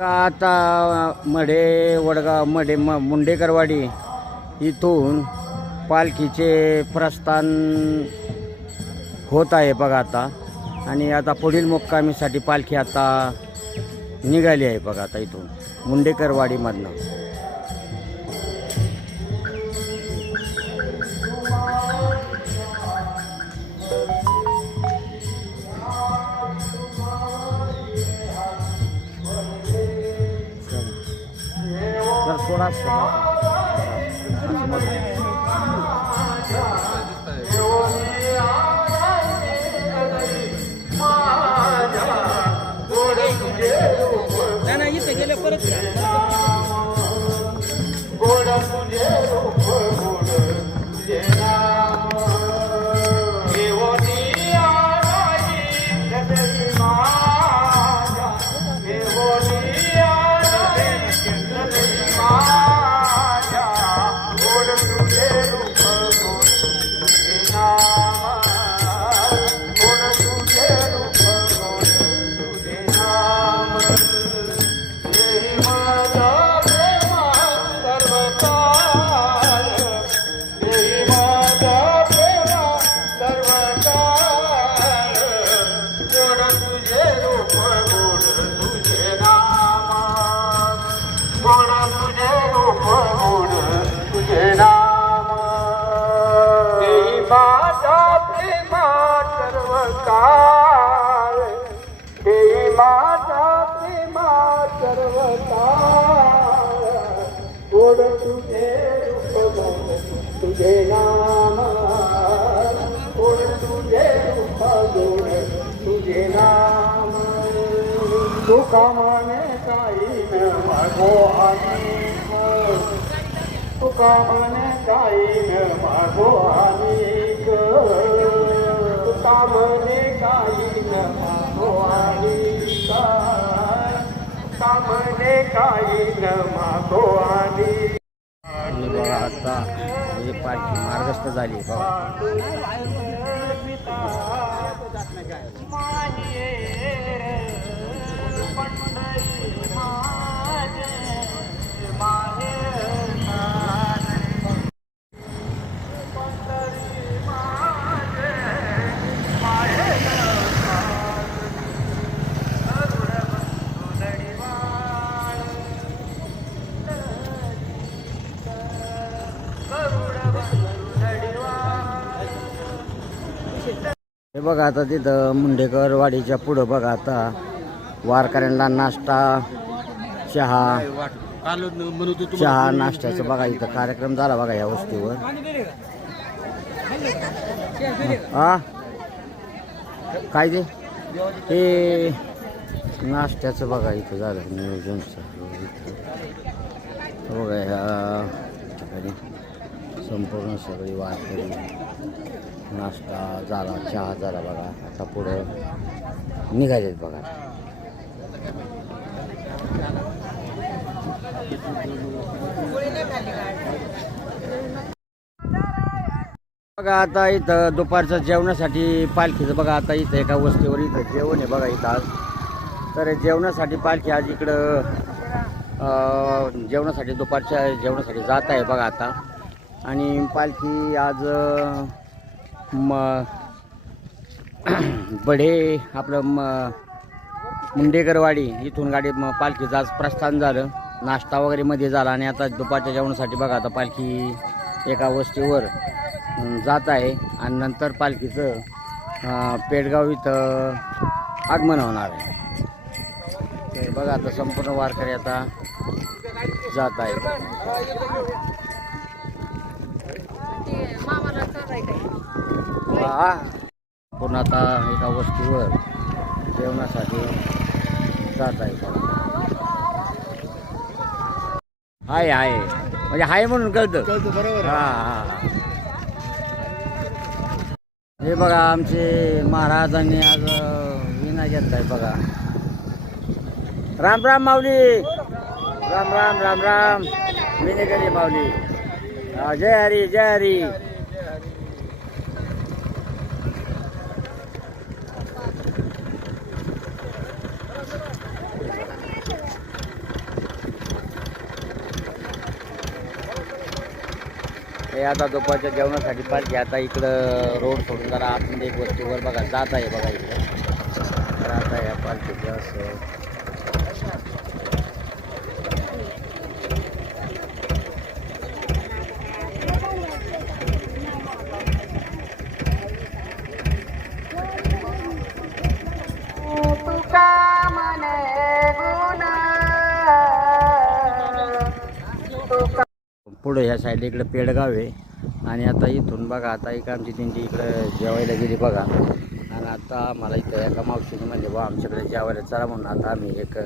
आता मढे वडगाव मढे म मुंडेकरवाडी इथून पालखीचे प्रस्थान होत आहे बघा आता. आणि आता पुढील मुक्कामीसाठी पालखी आता निघाली आहे बघा आता इथून मुंडेकरवाडीमधनं. जर सोडा नाही तुझे नाम गोड तुझे रूप तुझे नाम. तुका म्हणे काही न मागो अनेक तुका म्हणे काही न मागो अनेक तुका म्हणे काही न मागो अनेक तुका म्हणे काही न मागो अनेक पालखी झाली बघा. बघा आता तिथं मुंडेकर वाडीच्या पुढं बघा आता. वारकऱ्यांना नाश्ता चहा. चहा नाश्त्याचं बघा इथं कार्यक्रम झाला बघा या वस्तीवर. हा? काय ते? ते नाश्त्याचं बघा इथं झालं नियोजनचं बघा ह्या ठिकाणी संपूर्ण सगळी वारकरी. नाश्ता झाला चहा झाला बघा. आता पुढं निघालेत बघा. बघा आता इथं दुपारचं जेवणासाठी पालखीचं बघा आता इथं एका वस्तीवर इथं जेवण आहे बघा इथं आज. तर जेवणासाठी पालखी आज इकडं जेवणासाठी दुपारच्या जेवणासाठी जात आहे बघा आता. आणि पालखी आज म बढे आपलं म मुंडेकरवाडी इथून गाडी म पालखीचं आज प्रस्थान झालं. नाश्ता वगैरे मध्ये झाला आणि आता दुपारच्या जेवणासाठी बघा आता पालखी एका वस्तीवर जात आहे. आणि नंतर पालखीचं पेडगाव इथं आगमन होणार आहे. बघा आता संपूर्ण वारकरी आता जात आहे हा. पुन्हा आता एका वस्तीवर जेवणासाठी जात आहे आहे आहे म्हणजे आहे म्हणून कळतं. बरोबर हा बघा आमचे महाराजांनी आज विना घेतलाय बघा. राम राम माऊली. राम राम राम राम. विनेकरी माऊली. जय हरी जय हरी. हे आता दुपारच्या जेवणासाठी पाहिजे आता इकडं रोड सोडून जरा आतमध्ये एक वस्तूवर बघा जात आहे बघा इकडं. तर आता या पालखीच्या असं पुढं ह्या साईडला इकडं पेडगाव आहे. आणि आता इथून बघा आता एक आमची त्यांची इकडं जेवायला गेली बघा. आणि आता मला इथं एका मावशीने म्हणजे बा आमच्याकडे जेवायला चला म्हणून आता आम्ही एक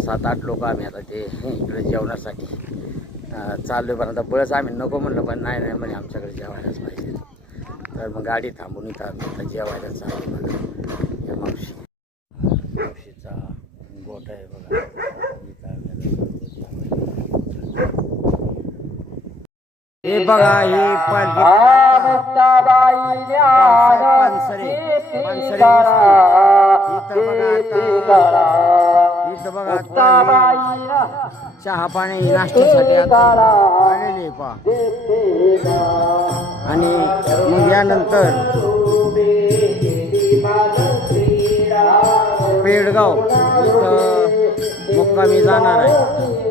सात आठ लोक आम्ही आता ते इकडे जेवणासाठी. चाललो आहे पण आता बळच आम्ही नको म्हणलं पण नाही नाही म्हणे आमच्याकडे जेवायलाच पाहिजे. तर मग गाडी थांबून इथं आम्ही आता जेवायला चाललो बघा या मावशी मावशीचा गोठ आहे बघा इथं आम्ही आता हे बघा ही पानसरे पानसरे इथं बघा आता. चहा पाणी नाश्त्यासाठी आता आलेली पहा आणि मग यानंतर पेडगाव इथं मुक्कामी जाणार आहे.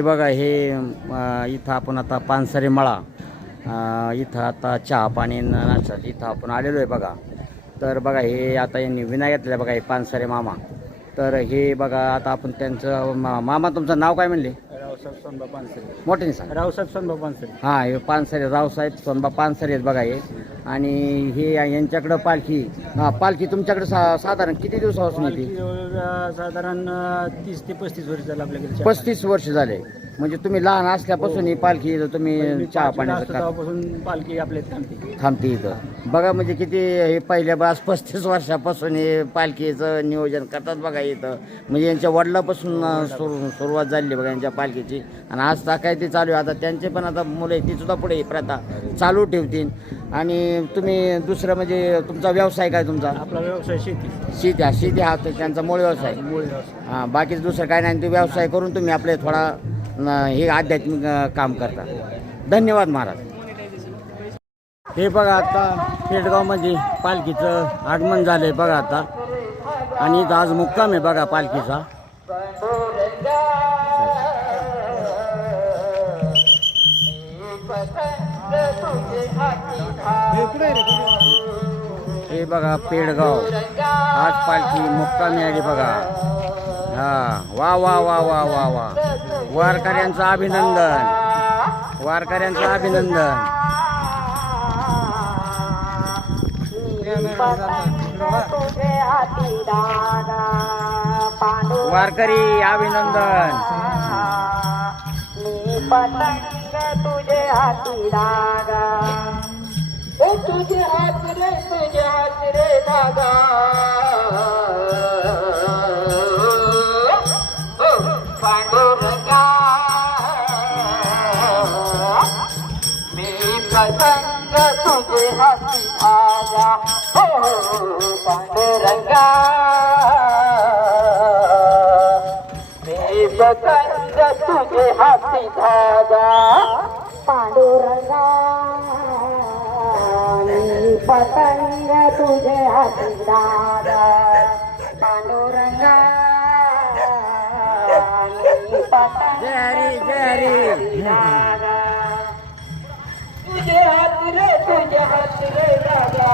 हे बघा हे इथं आपण आता पानसरे मळा इथं आता चहा पाणी नाश्ता इथं आपण आलेलो आहे बघा. तर बघा हे आता यांनी विना घेतलं बघा हे पानसरे मामा. तर हे बघा आता आपण त्यांचं मामा तुमचं नाव काय म्हणले? रावसाहेब सोनबा पानसरे. मोठे सांग. रावसाहेब सोनबा पानसरे. हां हे पानसरे रावसाहेब सोनबा पानसरे आहेत बघा हे. आणि हे यांच्याकडं पालखी. हां पालखी तुमच्याकडे सा साधारण किती दिवसापासून जवळ साधारण अं, तीस ते पस्तीस वर्ष झालं आपल्याकडे पस्तीस वर्ष झाले. म्हणजे तुम्ही लहान असल्यापासून ही पालखी तुम्ही चहा पाण्याचं तेव्हापासून पालखी आपल्या इथे थांबते. थांबते इथं. बघा म्हणजे किती हे पहिल्या बास पस्तीस वर्षापासून हे पालखीचं नियोजन करतात बघा इथं. म्हणजे यांच्या वडिलापासून अं, सुरू सुरुवात झाली बघा यांच्या पालखीची. आणि आज तर काय ते चालू आहे. आता त्यांचे पण आता मुलं ती सुद्धा पुढे ही प्रथा चालू ठेवतील. आणि तुम्ही दुसरं म्हणजे तुमचा व्यवसाय काय तुमचा? आपला व्यवसाय शेती. शेती हा शेती हा त्यांचा मूळ व्यवसाय. मूळ व्यवसाय. हां बाकीचं दुसरं काय नाही ते व्यवसाय करून तुम्ही आपले थोडा न, हे आध्यात्मिक अं, काम करता. धन्यवाद महाराज. हे बघा आता पेडगावमध्ये पालखीचं आगमन झालं आहे बघा आता. आणि इथं आज मुक्काम आहे बघा पालखीचा. हे बघा पेडगाव. आज पालखी मुक्कामी आली बघा. हा. वा वा वा वा वा वा. वारकऱ्यांचं अभिनंदन. वारकऱ्यांचं अभिनंदन. वारकरी अभिनंदन. मी पतंग तुझे हाती तुझे हात रे तुझे हात रे दादा पांडुरंगा. मी पतंग तुझे हाती आला. हो पांडुरंगा. मी पतंग तुझे हाती दादा पांडुरंगा. पतंग तुझे हाती धागा पांडुरंगा पतंग तुझे हात रे तुझे हात रे दादा.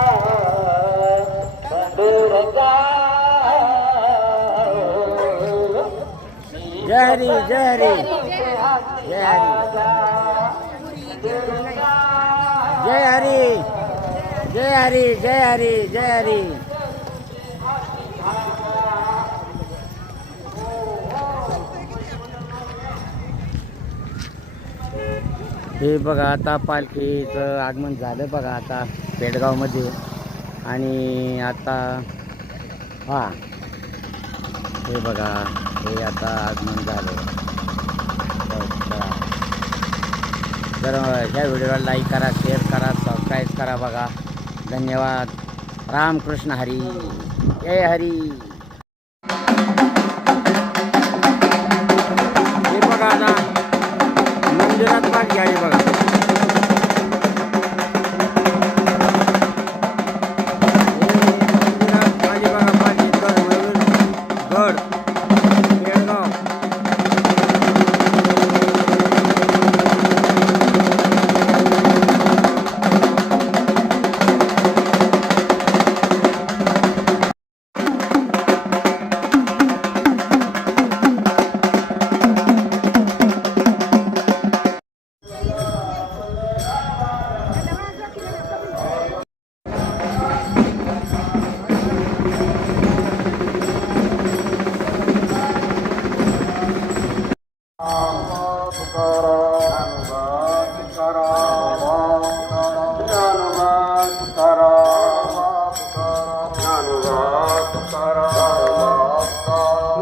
पांडुरंगा. जय हरी जय हरी जय हरी जय हरी जय हरी जय हरी। हे बघा आता पालखीचं आगमन झालं बघा आता पेडगावमध्ये. आणि आता हां. हे बघा हे आता आगमन झालं. अच्छा. तर ह्या व्हिडिओला लाईक करा शेअर करा सबस्क्राईब करा बघा. धन्यवाद. रामकृष्ण हरी. जय हरी.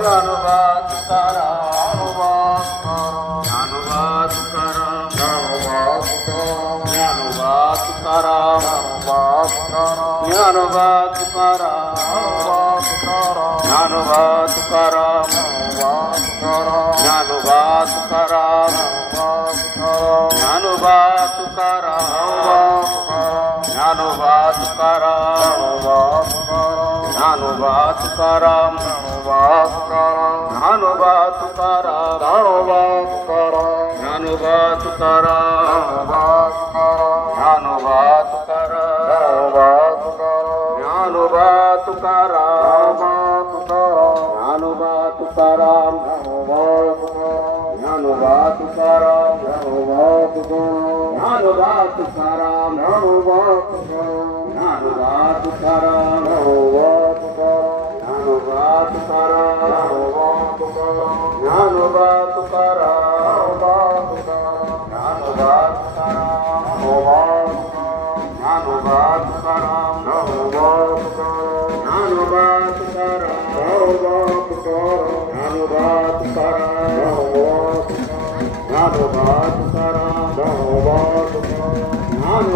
অনুবাদ কর। অনুবাদ কর। অনুবাদ কর। অনুবাদ কর। অনুবাদ কর। অনুবাদ কর অনুবাদ কর। অনুবাদ কর অনুবাদ কর। অনুবাদ কর অনুবাদ কর। অনুবাদ কর Oh.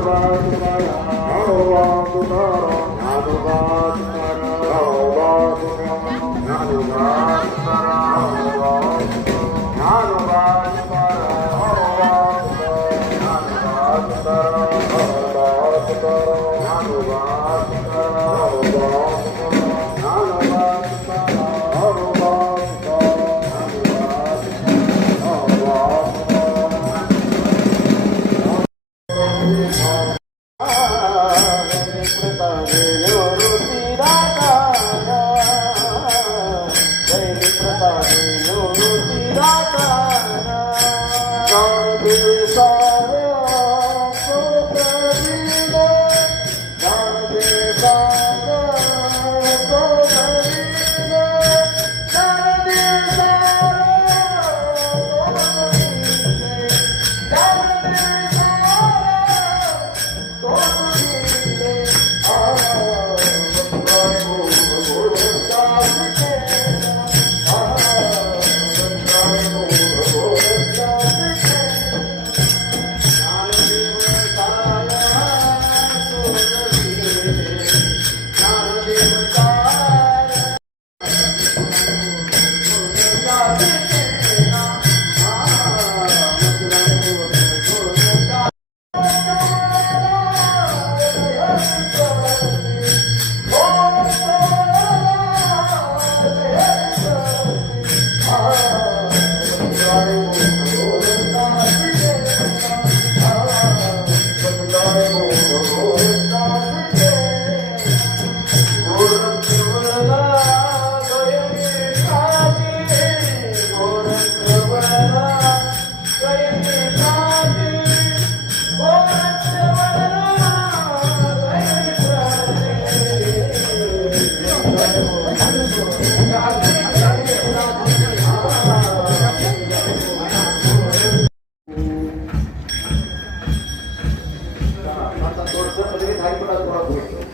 Bye.